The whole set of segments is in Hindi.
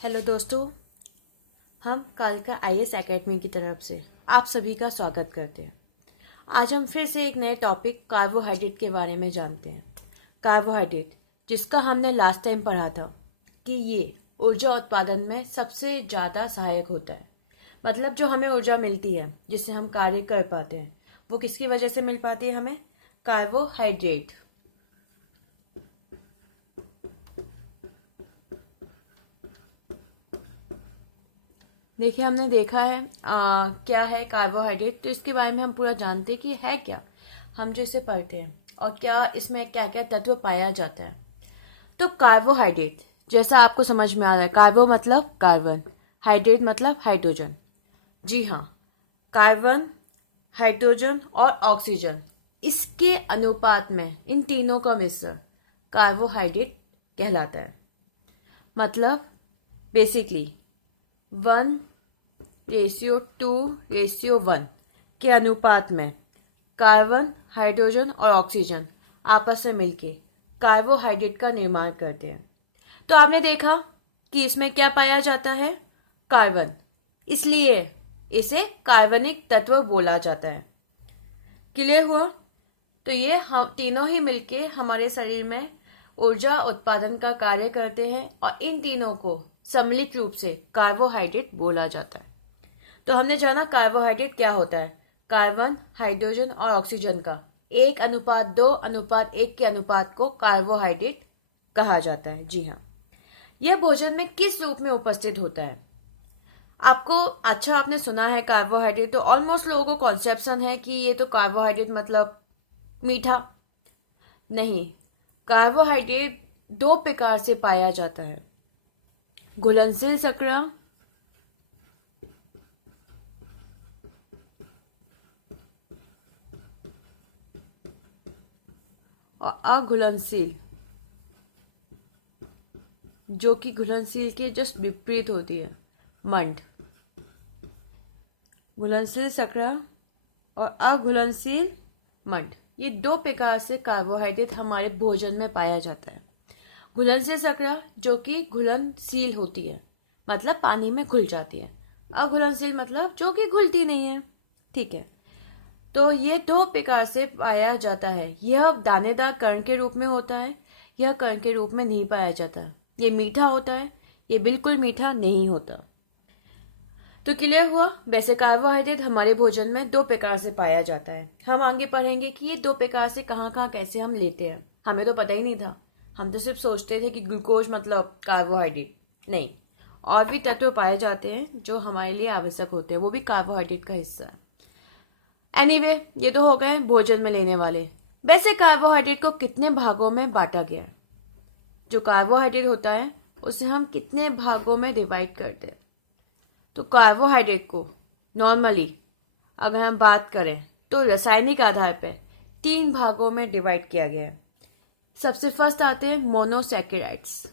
हेलो दोस्तों, हम कालिका आईएएस एकेडमी की तरफ से आप सभी का स्वागत करते हैं। आज हम फिर से एक नए टॉपिक कार्बोहाइड्रेट के बारे में जानते हैं। कार्बोहाइड्रेट, जिसका हमने लास्ट टाइम पढ़ा था कि ये ऊर्जा उत्पादन में सबसे ज़्यादा सहायक होता है। मतलब जो हमें ऊर्जा मिलती है, जिससे हम कार्य कर पाते हैं, वो किसकी वजह से मिल पाती है हमें? कार्बोहाइड्रेट। देखिए, हमने देखा है क्या है कार्बोहाइड्रेट, तो इसके बारे में हम पूरा जानते हैं कि है क्या, हम जो इसे पढ़ते हैं और क्या इसमें क्या क्या तत्व पाया जाता है। तो कार्बोहाइड्रेट, जैसा आपको समझ में आ रहा है, कार्बो मतलब कार्बन, हाइड्रेट मतलब हाइड्रोजन। जी हाँ, कार्बन, हाइड्रोजन और ऑक्सीजन, इसके अनुपात में इन तीनों का मिश्रण कार्बोहाइड्रेट कहलाता है। मतलब बेसिकली 1:2:1 के अनुपात में कार्बन, हाइड्रोजन और ऑक्सीजन आपस में मिलके कार्बोहाइड्रेट का निर्माण करते हैं। तो आपने देखा कि इसमें क्या पाया जाता है? कार्बन, इसलिए इसे कार्बनिक तत्व बोला जाता है। क्लियर हुआ? तो ये हम तीनों ही मिलके हमारे शरीर में ऊर्जा उत्पादन का कार्य करते हैं और इन तीनों को सम्मिलित रूप से कार्बोहाइड्रेट बोला जाता है। तो हमने जाना कार्बोहाइड्रेट क्या होता है। कार्बन, हाइड्रोजन और ऑक्सीजन का 1:2:1 के अनुपात को कार्बोहाइड्रेट कहा जाता है। जी हाँ, यह भोजन में किस रूप में उपस्थित होता है? आपने सुना है कार्बोहाइड्रेट, तो ऑलमोस्ट लोगों को कॉन्सेप्शन है कि ये तो कार्बोहाइड्रेट मतलब मीठा। नहीं, कार्बोहाइड्रेट दो प्रकार से पाया जाता है, घुलनशील शर्करा और अघुलनशील, जो कि घुलनशील के जस्ट विपरीत होती है, मंड। घुलनशील शर्करा और अघुलनशील मंड, ये दो प्रकार से कार्बोहाइड्रेट हमारे भोजन में पाया जाता है। घुलनशील शर्करा जो कि घुलनशील होती है, मतलब पानी में घुल जाती है। अघुलनशील मतलब जो कि घुलती नहीं है। ठीक है, तो ये दो प्रकार से पाया जाता है। यह दानेदार कण के रूप में होता है, यह कण के रूप में नहीं पाया जाता। ये मीठा होता है, ये बिल्कुल मीठा नहीं होता। तो क्लियर हुआ? वैसे कार्बोहाइड्रेट हमारे भोजन में दो प्रकार से पाया जाता है। हम आगे पढ़ेंगे कि ये दो प्रकार से कहाँ कहाँ कैसे हम लेते हैं। हमें तो पता ही नहीं था, हम तो सिर्फ सोचते थे कि ग्लूकोज मतलब कार्बोहाइड्रेट। नहीं, और भी तत्व पाए जाते हैं जो हमारे लिए आवश्यक होते हैं, वो भी कार्बोहाइड्रेट का हिस्सा है। एनीवे, ये तो हो गए भोजन में लेने वाले। वैसे कार्बोहाइड्रेट को कितने भागों में बांटा गया है? जो कार्बोहाइड्रेट होता है उसे हम कितने भागों में डिवाइड करते हैं? तो कार्बोहाइड्रेट को नॉर्मली अगर हम बात करें तो रासायनिक आधार पर 3 भागों में डिवाइड किया गया है। सबसे फर्स्ट आते हैं मोनोसैकेराइड्स।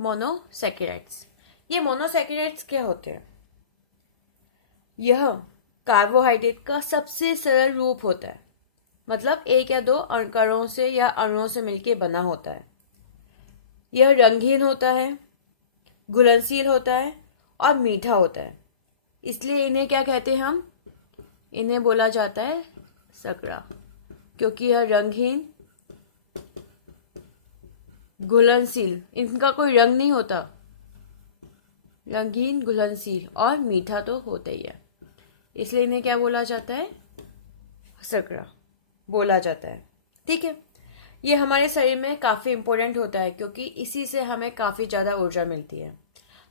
मोनोसैकेराइड्स, ये मोनोसैकेराइड्स क्या होते हैं? यह कार्बोहाइड्रेट का सबसे सरल रूप होता है, मतलब एक या दो कणों से या अणुओं से मिलकर बना होता है। यह रंगहीन होता है, घुलनशील होता है और मीठा होता है। इसलिए इन्हें क्या कहते हैं हम? इन्हें बोला जाता है शर्करा, क्योंकि यह रंगहीन, घुलनशील, इनका कोई रंग नहीं होता, रंगीन, घुलनशील और मीठा तो होता ही है, इसलिए इन्हें क्या बोला जाता है? शर्करा बोला जाता है। ठीक है, ये हमारे शरीर में काफ़ी इंपॉर्टेंट होता है क्योंकि इसी से हमें काफ़ी ज़्यादा ऊर्जा मिलती है।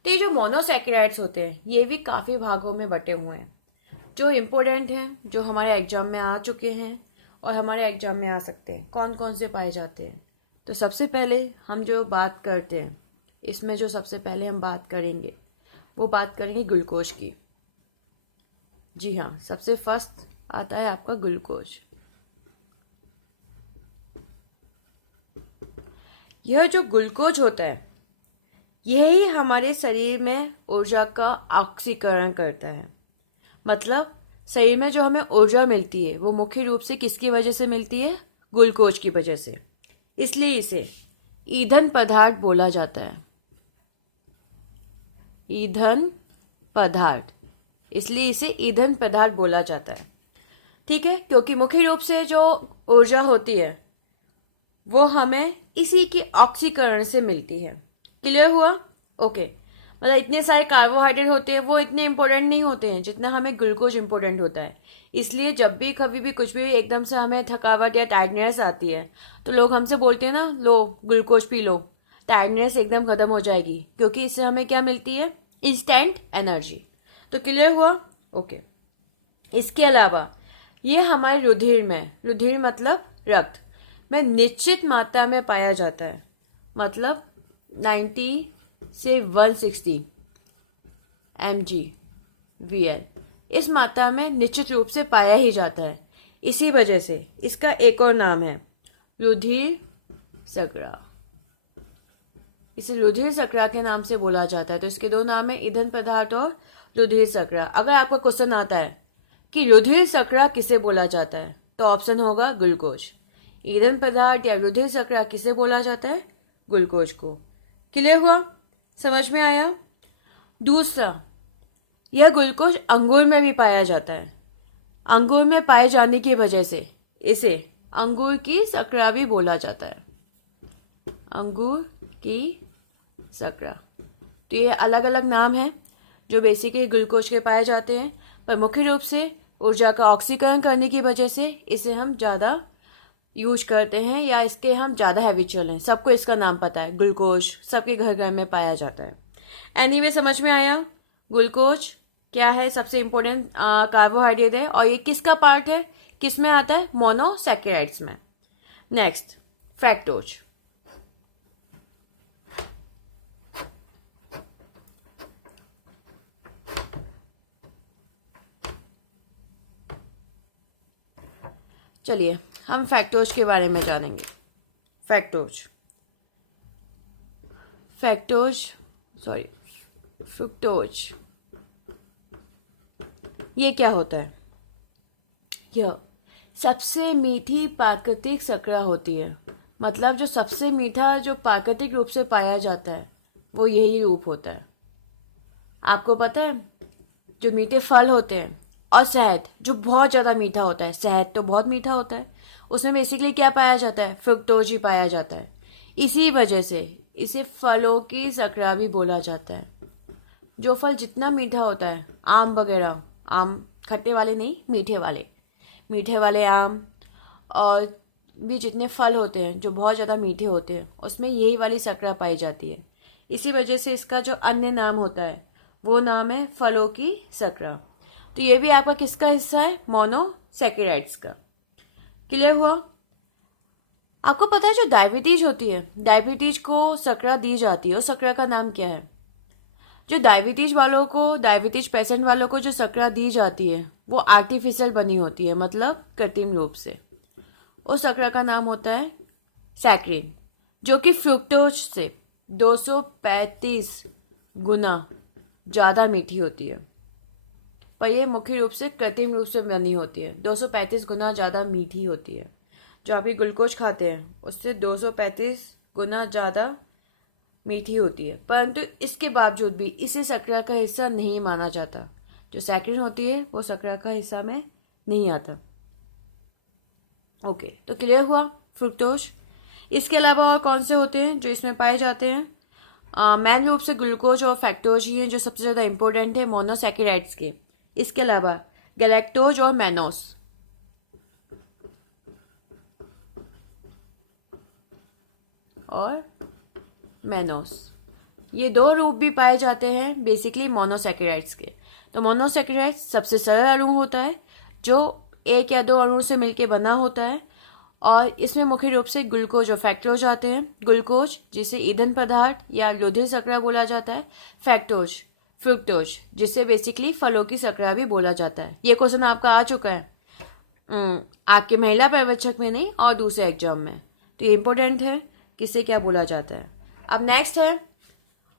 तो ये जो मोनोसैकेराइड्स होते हैं ये भी काफ़ी भागों में बटे हुए हैं, जो इम्पोर्टेंट हैं, जो हमारे एग्जाम में आ चुके हैं और हमारे एग्जाम में आ सकते हैं। कौन कौन से पाए जाते हैं? तो सबसे पहले हम जो बात करते हैं, इसमें जो सबसे पहले हम बात करेंगे वो बात करेंगे ग्लूकोज की। जी हाँ, सबसे फर्स्ट आता है आपका ग्लूकोज। यह जो ग्लूकोज होता है यही हमारे शरीर में ऊर्जा का ऑक्सीकरण करता है। मतलब शरीर में जो हमें ऊर्जा मिलती है वो मुख्य रूप से किसकी वजह से मिलती है? ग्लूकोज की वजह से। इसलिए इसे ईंधन पदार्थ बोला जाता है। ईंधन पदार्थ, इसलिए इसे ईंधन पदार्थ बोला जाता है। ठीक है, क्योंकि मुख्य रूप से जो ऊर्जा होती है वो हमें इसी के ऑक्सीकरण से मिलती है। क्लियर हुआ? ओके। मतलब इतने सारे कार्बोहाइड्रेट होते हैं वो इतने इंपॉर्टेंट नहीं होते हैं जितना हमें ग्लूकोज इंपॉर्टेंट होता है। इसलिए जब भी कभी भी कुछ भी एकदम से हमें थकावट या टायर्डनेस आती है तो लोग हमसे बोलते हैं ना, लो ग्लूकोज पी लो, टायर्डनेस एकदम खत्म हो जाएगी, क्योंकि इससे हमें क्या मिलती है? Instant energy. तो क्लियर हुआ? ओके। इसके अलावा ये हमारे रुधिर में, रुधिर मतलब रक्त में निश्चित मात्रा में पाया जाता है। मतलब 90 से 160 mg/VL इस मात्रा में निश्चित रूप से पाया ही जाता है। इसी वजह से इसका एक और नाम है रुधिर शर्करा। इसे रुधिर शर्करा के नाम से बोला जाता है। तो इसके दो नाम है, ईंधन पदार्थ और रुधिर शर्करा। अगर आपका क्वेश्चन आता है कि रुधिर शर्करा किसे बोला जाता है तो ऑप्शन होगा ग्लूकोज। ईंधन पदार्थ या रुधिर शर्करा किसे बोला जाता है? ग्लूकोज को। क्लियर हुआ? समझ में आया? दूसरा, यह ग्लूकोज अंगूर में भी पाया जाता है। अंगूर में पाए जाने की वजह से इसे अंगूर की शर्करा भी बोला जाता है। अंगूर की शर्करा। तो ये अलग अलग नाम है जो बेसिकली ग्लूकोज के पाए जाते हैं, पर मुख्य रूप से ऊर्जा का ऑक्सीकरण करने की वजह से इसे हम ज़्यादा यूज करते हैं या इसके हम ज़्यादा हैबिचुअल हैं। सबको इसका नाम पता है, ग्लूकोज सबके घर घर में पाया जाता है। एनीवे, समझ में आया? ग्लूकोज क्या है? सबसे इम्पोर्टेंट कार्बोहाइड्रेट है। और ये किसका पार्ट है? किस में आता है? मोनोसैकेराइड्स में। Next, fructose. चलिए हम फ्रैक्टोज के बारे में जानेंगे। फ्रुक्टोज ये क्या होता है? यह सबसे मीठी प्राकृतिक शर्करा होती है। मतलब जो सबसे मीठा जो प्राकृतिक रूप से पाया जाता है वो यही रूप होता है। आपको पता है, जो मीठे फल होते हैं और शहद जो बहुत ज़्यादा मीठा होता है, शहद तो बहुत मीठा होता है, उसमें बेसिकली क्या पाया जाता है? फ्रुक्टोज ही पाया जाता है। इसी वजह से इसे फलों की शर्करा भी बोला जाता है। जो फल जितना मीठा होता है, आम वगैरह, आम खट्टे वाले नहीं, मीठे वाले आम और भी जितने फल होते हैं जो बहुत ज़्यादा मीठे होते हैं उसमें यही वाली शर्करा पाई जाती है। इसी वजह से इसका जो अन्य नाम होता है वो नाम है फलों की शर्करा। तो ये भी आपका किसका हिस्सा है? मोनोसैकेराइड्स का। क्लियर हुआ? आपको पता है जो डायबिटीज होती है, डायबिटीज को शर्करा दी जाती है, और शर्करा का नाम क्या है? जो डायबिटीज पेशेंट वालों को जो शर्करा दी जाती है वो आर्टिफिशियल बनी होती है, मतलब कृत्रिम रूप से। उस शर्करा का नाम होता है सैकरिन, जो कि फ्रुक्टोज से 235 गुना ज़्यादा मीठी होती है। पर यह मुख्य रूप से कृत्रिम रूप से बनी होती है, 235 गुना ज़्यादा मीठी होती है। जो आप ये ग्लूकोज खाते हैं उससे 235 गुना ज़्यादा मीठी होती है, परंतु इसके बावजूद भी इसे शर्करा का हिस्सा नहीं माना जाता। जो सैकरिन होती है वो शर्करा का हिस्सा में नहीं आता। ओके, तो क्लियर हुआ फ्रुक्टोज। इसके अलावा और कौन से होते हैं जो इसमें पाए जाते हैं? मेन रूप से ग्लूकोज और फ्रैक्टोज ही हैं जो सबसे ज़्यादा इंपॉर्टेंट है मोनोसैकेराइड्स के। इसके अलावा गैलेक्टोज और मैनोस ये दो रूप भी पाए जाते हैं बेसिकली मोनोसैकेराइड्स के। तो मोनोसैकेराइड्स सबसे सरल अणु होता है जो एक या दो अणु से मिलकर बना होता है, और इसमें मुख्य रूप से ग्लूकोज और फ्रैक्टोज आते हैं। ग्लूकोज जिसे ईंधन पदार्थ या रुधिर शर्करा बोला जाता है, फ्रुक्टोज जिसे बेसिकली फलों की शर्करा भी बोला जाता है। ये क्वेश्चन आपका आ चुका है आपके महिला पर्यवेक्षक में नहीं और दूसरे एग्जाम में, तो ये इंपॉर्टेंट है किसे क्या बोला जाता है। अब नेक्स्ट है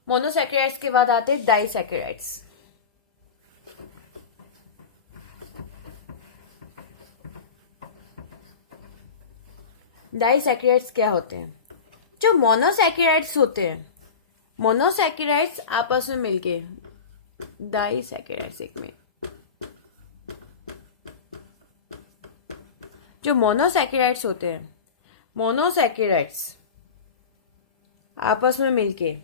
मोनोसैकेराइड्स के बाद आते हैं डाइसैकेराइड्स। डाइसैकेराइड्स क्या होते हैं? जो मोनोसैकेराइड्स होते हैं, मोनोसैकेराइड्स आपस में मिलके, डाइसैकेराइड्स, एक में, जो मोनोसैकेराइड्स होते हैं, मोनोसैकेराइड्स आपस में मिलके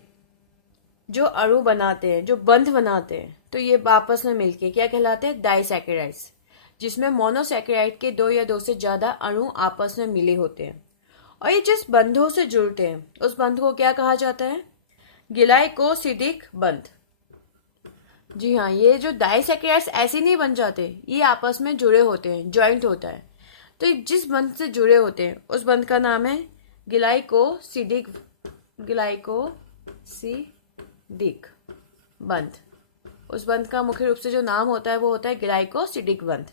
जो अणु बनाते हैं, जो बंध बनाते हैं, तो ये आपस में मिलके क्या कहलाते हैं? डाइसैकेराइड्स, जिसमें मोनोसैकेराइड के दो या दो से ज्यादा अणु आपस में मिले होते हैं। और ये जिस बंधों से जुड़ते हैं उस बंध को क्या कहा जाता है? ग्लाइकोसिडिक बंध। जी हाँ, ये जो डाइसैकेराइड्स ऐसे नहीं बन जाते, ये आपस में जुड़े होते हैं, ज्वाइंट होता है। तो जिस बंध से जुड़े होते हैं उस बंध का नाम है ग्लाइकोसिडिक बंध। उस बंध का मुख्य रूप से जो नाम होता है वो होता है ग्लाइकोसिडिक बंध।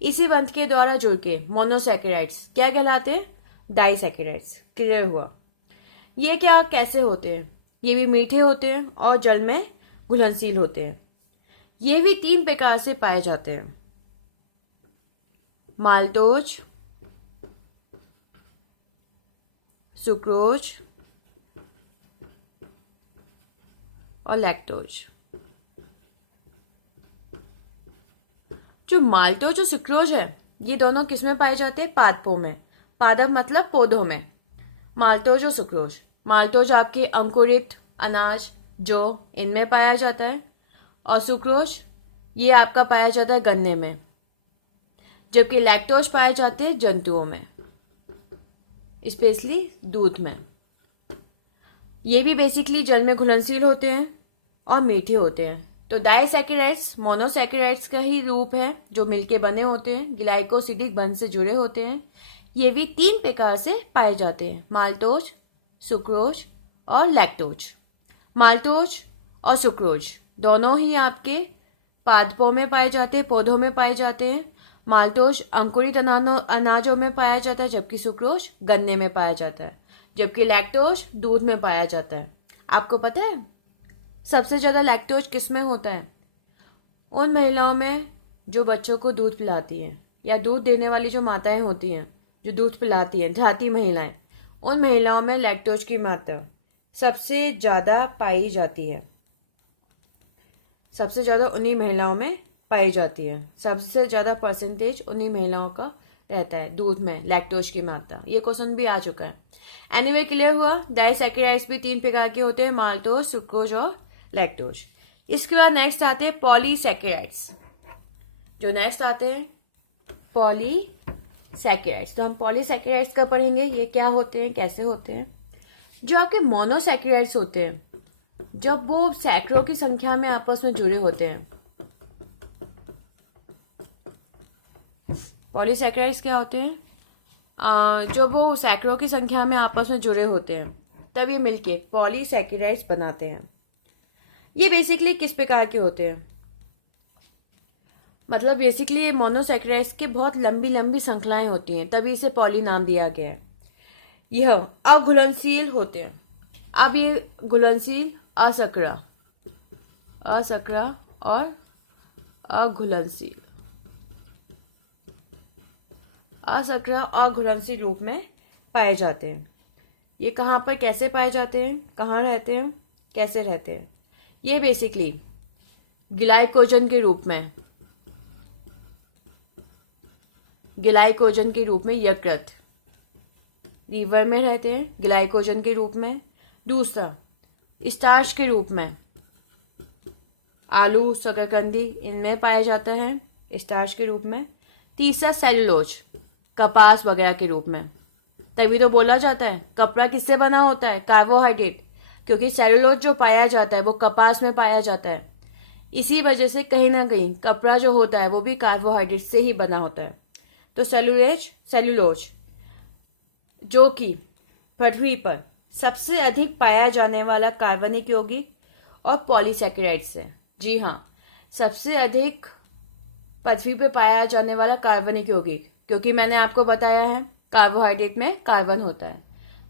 इसी बंध के द्वारा जुड़ के मोनोसैकेराइड्स क्या कहलाते हैं? डाइसैकेराइड्स। क्लियर हुआ? ये क्या कैसे होते हैं? ये भी मीठे होते हैं और जल में घुलनशील होते हैं। ये भी 3 प्रकार से पाए जाते हैं: माल्टोज, सुक्रोज और लैक्टोज। जो माल्टोज और सुक्रोज है, ये दोनों किस में पाए जाते हैं? पादपों में। पादप मतलब पौधों में। माल्टोज और सुक्रोज, माल्टोज आपके अंकुरित अनाज, जौ, इनमें पाया जाता है, और सुक्रोज ये आपका पाया जाता है गन्ने में, जबकि लैक्टोज पाए जाते हैं जंतुओं में, स्पेशली दूध में। ये भी बेसिकली जल में घुलनशील होते हैं और मीठे होते हैं। तो डाइसैकेराइड्स मोनोसैकेराइड्स का ही रूप है जो मिलके बने होते हैं, ग्लाइकोसिडिक बंध से जुड़े होते हैं। ये भी 3 प्रकार से पाए जाते हैं: माल्टोज, सुक्रोज और लैक्टोज। माल्टोज और सुक्रोज दोनों ही आपके पादपों में पाए जाते हैं, पौधों में पाए जाते हैं। माल्टोज अंकुरित अनाजों में पाया जाता है, जबकि सुक्रोज गन्ने में पाया जाता है, जबकि लैक्टोज दूध में पाया जाता है। आपको पता है सबसे ज्यादा लैक्टोज किस में होता है? उन महिलाओं में जो बच्चों को दूध पिलाती हैं, या दूध देने वाली जो माताएं होती हैं जो दूध पिलाती हैं, धाती महिलाएं, उन महिलाओं में लैक्टोज की मात्रा सबसे ज्यादा पाई जाती है। सबसे ज्यादा उन्हीं महिलाओं में पाई जाती है। सबसे ज्यादा परसेंटेज उन्हीं महिलाओं का रहता है दूध में लैक्टोज की मात्रा। ये क्वेश्चन भी आ चुका है। एनीवे, क्लियर हुआ? डाइसैकेराइड्स भी 3 प्रकार के होते हैं: माल्टोज, सुक्रोज और लैक्टोज। इसके बाद नेक्स्ट आते हैं पॉलीसैकेराइड्स। जो नेक्स्ट आते हैं पॉलीसैकेराइड्स, तो हम पॉलीसैकेराइड्स का पढ़ेंगे, ये क्या होते हैं, कैसे होते हैं। जो आपके मोनोसैकेराइड्स होते हैं, जब वो सैकड़ों की संख्या में आपस में जुड़े होते हैं। पॉलीसैकेराइड्स क्या होते हैं? जो वो सैकड़ों की संख्या में आपस में जुड़े होते हैं, तब ये मिलके पॉलीसैकेराइड्स बनाते हैं। ये बेसिकली किस प्रकार के होते हैं? मतलब बेसिकली ये मोनोसैकेराइड्स के बहुत लंबी लंबी श्रृंखलाएं होती हैं, तभी इसे पॉली नाम दिया गया है। यह अघुलनशील होते हैं। अब ये घुलनशील, असकरा और अघुलनशील, असकरा और घुलनशील रूप में पाए जाते हैं। ये कहाँ पर कैसे पाए जाते हैं, कहाँ रहते हैं, कैसे रहते हैं? ये बेसिकली ग्लाइकोजन के रूप में, यकृत, लीवर में रहते हैं ग्लाइकोजन के रूप में। दूसरा, स्टार्च के रूप में, आलू, शकरकंदी, इनमें पाया जाता है स्टार्च के रूप में। तीसरा, सेलुलोज, कपास वगैरह के रूप में। तभी तो बोला जाता है कपड़ा किससे बना होता है? कार्बोहाइड्रेट, क्योंकि सेलुलोज जो पाया जाता है वो कपास में पाया जाता है। इसी वजह से कहीं ना कहीं कपड़ा जो होता है वो भी कार्बोहाइड्रेट से ही बना होता है। तो सेलुलोज जो कि पृथ्वी पर सबसे अधिक पाया जाने वाला कार्बनिक यौगिक और पॉलीसैकेराइड्स है। जी हाँ, सबसे अधिक पृथ्वी पर पाया जाने वाला कार्बनिक यौगिक, क्योंकि मैंने आपको बताया है कार्बोहाइड्रेट में कार्बन होता है,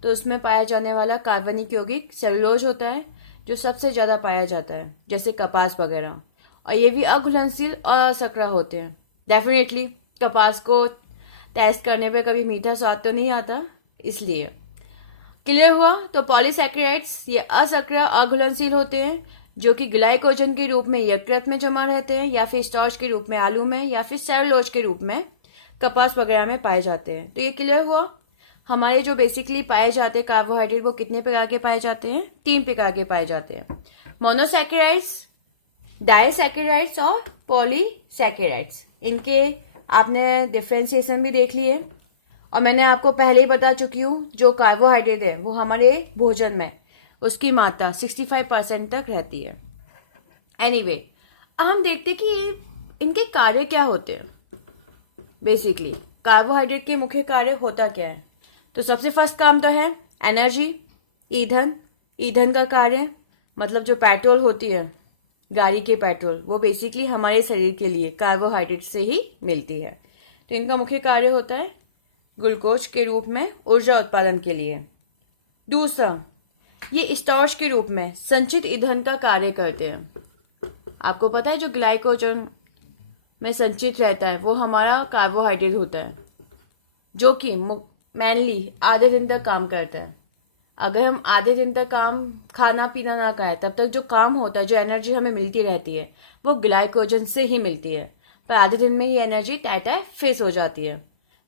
तो उसमें पाया जाने वाला कार्बनिक यौगिक सेलुलोज होता है, जो सबसे ज्यादा पाया जाता है, जैसे कपास वगैरह। और ये भी अघुलनशील और असकरा होते हैं। डेफिनेटली कपास को टेस्ट करने पे कभी मीठा स्वाद तो नहीं आता, इसलिए। क्लियर हुआ? तो पॉलीसैकेराइड्स ये असक्रिय अघुलनशील होते हैं जो कि ग्लाइकोजन के रूप में यकृत में जमा रहते हैं, या फिर स्टार्च के रूप में आलू में, या फिर सेलुलोज के रूप में कपास वगैरह में पाए जाते हैं। तो ये क्लियर हुआ? हमारे जो बेसिकली पाए जाते हैं कार्बोहाइड्रेट वो कितने प्रकार के पाए जाते हैं? 3 प्रकार के पाए जाते हैं, मोनोसैकेराइड्स, डाइसैकेराइड्स और पॉलीसैकेराइड्स। इनके आपने डिफ्रेंसिएशन भी देख लिए, और मैंने आपको पहले ही बता चुकी हूँ जो कार्बोहाइड्रेट है वो हमारे भोजन में उसकी मात्रा 65% तक रहती है। एनीवे, हम देखते हैं कि इनके कार्य क्या होते हैं। बेसिकली कार्बोहाइड्रेट के मुख्य कार्य होता क्या है? तो सबसे फर्स्ट काम तो है एनर्जी, ईंधन। ईंधन का कार्य मतलब जो पेट्रोल होती है, गाड़ी के पेट्रोल, वो बेसिकली हमारे शरीर के लिए कार्बोहाइड्रेट से ही मिलती है। तो इनका मुख्य कार्य होता है ग्लूकोज के रूप में ऊर्जा उत्पादन के लिए। दूसरा, ये स्टार्च के रूप में संचित ईंधन का कार्य करते हैं। आपको पता है जो ग्लाइकोजन में संचित रहता है वो हमारा कार्बोहाइड्रेट होता है, जो कि मेनली आधे दिन तक काम करता है। अगर हम आधे दिन तक खाना पीना ना खाएं, तब तक जो काम होता है, जो एनर्जी हमें मिलती रहती है, वो ग्लाइकोजन से ही मिलती है। पर आधे दिन में ही एनर्जी टाइट फिस हो जाती है।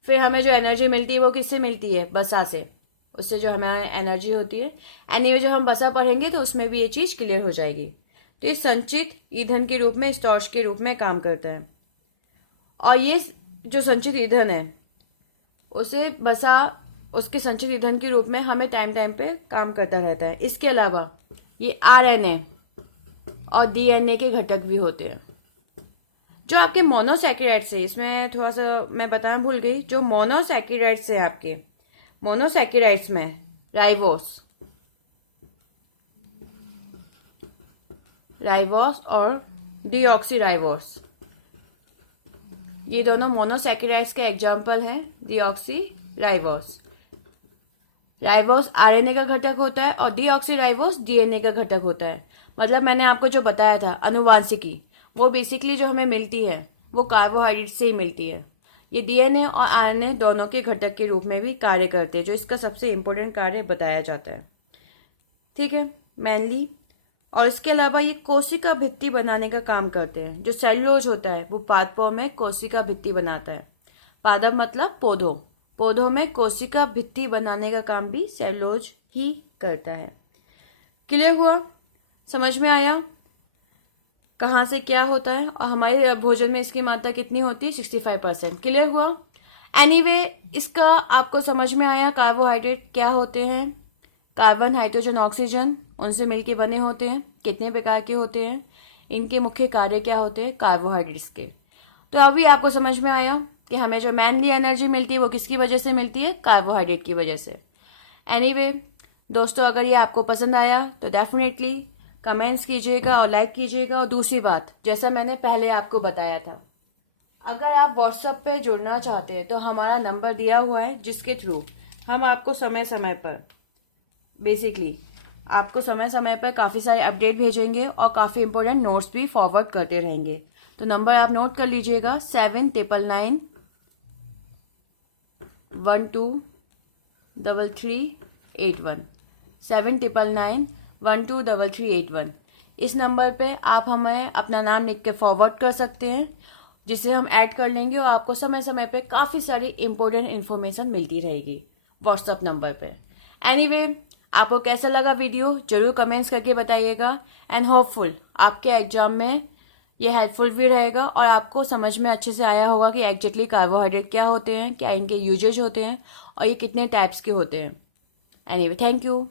फिर हमें जो एनर्जी मिलती है वो किससे मिलती है? बसा से। उससे जो हमें एनर्जी होती है। एनीवे, जो हम बसा पढ़ेंगे तो उसमें भी ये चीज क्लियर हो जाएगी। तो ये संचित ईंधन के रूप में, स्टार्च के रूप में काम करता है। और ये जो संचित ईंधन है उसे उसके संचित ईंधन के रूप में हमें टाइम टाइम पे काम करता रहता है। इसके अलावा ये आरएनए और डीएनए के घटक भी होते हैं। जो आपके मोनोसैकेराइड्स है, इसमें थोड़ा सा मैं बताना भूल गई, जो मोनोसैकेराइड्स है आपके, मोनोसैकेराइड्स में राइबोस और डीऑक्सीराइबोस, ये दोनों मोनोसैकेराइड्स के एग्जाम्पल हैं। डीऑक्सीराइबोस, राइबोस आरएनए का घटक होता है और डीऑक्सीराइबोस डीएनए का घटक होता है। मतलब मैंने आपको जो बताया था अनुवांशिकी, वो बेसिकली जो हमें मिलती है वो कार्बोहाइड्रेट से ही मिलती है। ये डीएनए और आरएनए दोनों के घटक के रूप में भी कार्य करते हैं, जो इसका सबसे इम्पोर्टेंट कार्य बताया जाता है। ठीक है, मेनली। और इसके अलावा ये कोशिका भित्ति बनाने का काम करते हैं। जो सेलुलोज होता है वो पादपों में कोशिका भित्ति बनाता है। पादप मतलब पौधों में कोशिका भित्ति बनाने का काम भी सेलुलोज ही करता है। क्लियर हुआ? समझ में आया कहाँ से क्या होता है? और हमारे भोजन में इसकी मात्रा कितनी होती है? 65%। क्लियर हुआ? एनीवे, इसका आपको समझ में आया कार्बोहाइड्रेट क्या होते हैं? कार्बन, हाइड्रोजन, ऑक्सीजन उनसे मिलके बने होते हैं। कितने प्रकार के होते हैं? इनके मुख्य कार्य क्या होते हैं कार्बोहाइड्रेट्स के? तो अभी आपको समझ में आया कि हमें जो मेनली एनर्जी मिलती है वो किसकी वजह से मिलती है? कार्बोहाइड्रेट की वजह से। एनीवे दोस्तों, अगर ये आपको पसंद आया तो डेफिनेटली कमेंट्स कीजिएगा और लाइक कीजिएगा। और दूसरी बात, जैसा मैंने पहले आपको बताया था, अगर आप व्हाट्सएप पे जुड़ना चाहते हैं तो हमारा नंबर दिया हुआ है, जिसके थ्रू हम आपको समय समय पर काफ़ी सारे अपडेट भेजेंगे और काफ़ी इंपॉर्टेंट नोट्स भी फॉरवर्ड करते रहेंगे। तो नंबर आप नोट कर लीजिएगा 7999123381, 7999123381। इस नंबर पे आप हमें अपना नाम लिख के फॉरवर्ड कर सकते हैं, जिसे हम ऐड कर लेंगे और आपको समय समय पे काफ़ी सारी इंपॉर्टेंट इन्फॉर्मेशन मिलती रहेगी व्हाट्सएप नंबर पे। एनीवे, आपको कैसा लगा वीडियो जरूर कमेंट्स करके बताइएगा। एंड होपफुल आपके एग्जाम में ये हेल्पफुल भी रहेगा और आपको समझ में अच्छे से आया होगा कि एग्जैक्टली कार्बोहाइड्रेट क्या होते हैं, क्या इनके यूजेज होते हैं और ये कितने टाइप्स के होते हैं। Anyway, thank you.